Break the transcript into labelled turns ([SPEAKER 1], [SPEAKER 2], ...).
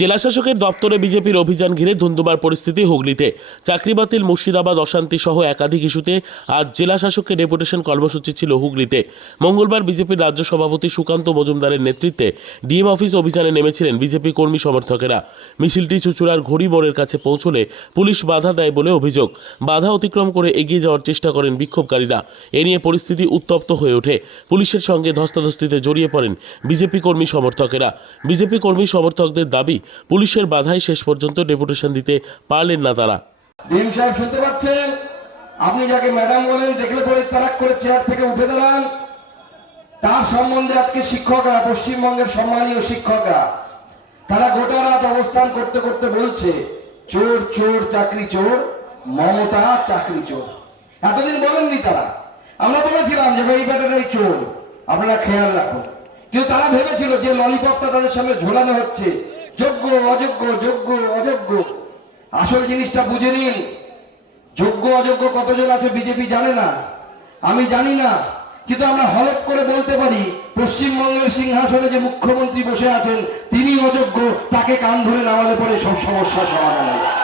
[SPEAKER 1] জেলাশাসকের দপ্তরে বিজেপির অভিযান ঘিরে ধুন্ধুমার পরিস্থিতি হুগলিতে। চাকরি বাতিল, মুর্শিদাবাদ অশান্তি সহ একাধিক ইস্যুতে আজ জেলাশাসকের ডেপুটেশন কর্মসূচি ছিল হুগলিতে। মঙ্গলবার বিজেপির রাজ্য সভাপতি সুকান্ত মজুমদারের নেতৃত্বে ডিএম অফিস অভিযানে নেমেছিলেন বিজেপি কর্মী সমর্থকেরা। মিছিলটি চুচুড়ার ঘড়ি মোড়ের কাছে পৌঁছলে পুলিশ বাধা দেয় বলে অভিযোগ। বাধা অতিক্রম করে এগিয়ে যাওয়ার চেষ্টা করেন বিক্ষোভকারীরা। এ নিয়ে পরিস্থিতি উত্তপ্ত হয়ে ওঠে। পুলিশের সঙ্গে ধস্তাধস্তিতে জড়িয়ে পড়েন বিজেপি কর্মী সমর্থকেরা। বিজেপি কর্মী সমর্থকদের দাবি পুলিশের বাধায় শেষ পর্যন্ত ডেপুটেশন দিতে পারলেন না তারা।
[SPEAKER 2] ডিম সাহেব শুনতে পাচ্ছেন? আপনি যাকে ম্যাডাম বলেন, দেখলে পরে তারাক করে চেয়ার থেকে উঠে দাঁড়ান। তার সম্বন্ধে আজকে শিক্ষকরা, পশ্চিমবঙ্গের সম্মানীয় শিক্ষকরা, তারা গোটা রাত অবস্থান করতে করতে বলছে, চোর চোর, চাকরি চোর, মমতা, চাকরি চোর। এতদিন বলেননি তারা। আমরা বলেছিলাম যে ভাই এই ব্যাটাটাই চোর। আপনারা খেয়াল রাখুন। কিন্তু তারা ভেবেছিল যে ললিপপটা তাদের সামনে ঝোলানো হচ্ছে। যোগ্য, অযোগ্য যোগ্য, অযোগ্য। আসল জিনিসটা বুঝে নিন। যোগ্য, অযোগ্য কতজন আছে বিজেপি জানে না। আমি জানি না, কিন্তু আমরা হলপ করে বলতে পারি, পশ্চিমবঙ্গের সিংহাসনে যে মুখ্যমন্ত্রী বসে আছেন, তিনি অযোগ্য, তাকে কান ধরে নামালে পরে সব সমস্যা সমাধান হয়